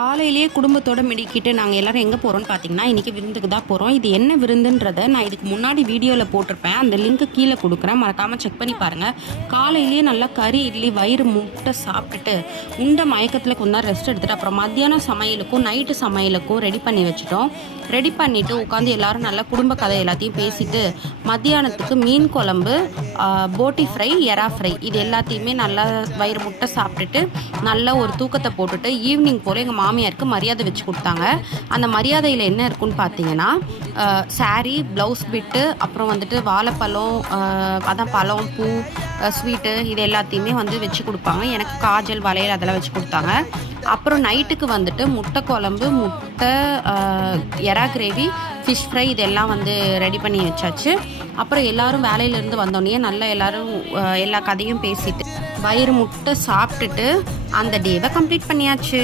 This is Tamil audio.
காலையிலேயே குடும்பத்தோட மிடிக்கிட்டு நாங்கள் எல்லோரும் எங்கே போகிறோம்னு பார்த்தீங்கன்னா இன்றைக்கி விருந்துக்கு தான் போகிறோம். இது என்ன விருந்துன்றதை நான் இதுக்கு முன்னாடி வீடியோவில் போட்டிருப்பேன். அந்த லிங்க்கு கீழே கொடுக்குறேன், மறக்காமல் செக் பண்ணி பாருங்கள். காலையிலேயே நல்லா கறி இட்லி வயிறு முட்டை சாப்பிட்டுட்டு உண்ட மயக்கத்தில் கொஞ்ச நேரம் ரெஸ்ட் எடுத்துகிட்டு அப்புறம் மத்தியானம் சமையலுக்கும் நைட்டு சமையலுக்கும் ரெடி பண்ணி வச்சுட்டோம். ரெடி பண்ணிவிட்டு உட்காந்து எல்லோரும் நல்லா குடும்ப கதை எல்லாத்தையும் பேசிட்டு மத்தியானத்துக்கு மீன் குழம்பு, போட்டி ஃப்ரை, எறா ஃப்ரை இது எல்லாத்தையுமே நல்லா வயிறு முட்டை சாப்பிட்டுட்டு நல்லா ஒரு தூக்கத்தை போட்டுட்டு ஈவினிங் போல் எங்கள் மாமியாருக்கு மரியாதை வச்சு கொடுத்தாங்க. அந்த மரியாதையில் என்ன இருக்குன்னு பார்த்தீங்கன்னா சாரீ, ப்ளவுஸ் பிட்டு, அப்புறம் வந்துட்டு வாழைப்பழம், அதான் பழம், பூ, ஸ்வீட்டு இது எல்லாத்தையுமே வந்து வச்சு கொடுப்பாங்க. எனக்கு காஜல், வளையல் அதெல்லாம் வச்சு கொடுத்தாங்க. அப்புறம் நைட்டுக்கு வந்துட்டு முட்டை குழம்பு, முட்டை, எறா கிரேவி, ஃபிஷ் ஃப்ரை இதெல்லாம் வந்து ரெடி பண்ணி வச்சாச்சு. அப்புறம் எல்லோரும் வேலையிலேருந்து வந்தோடனே நல்லா எல்லோரும் எல்லா கதையும் பேசிட்டு வயிறு முட்டை சாப்பிட்டுட்டு அந்த டேவை கம்ப்ளீட் பண்ணியாச்சு.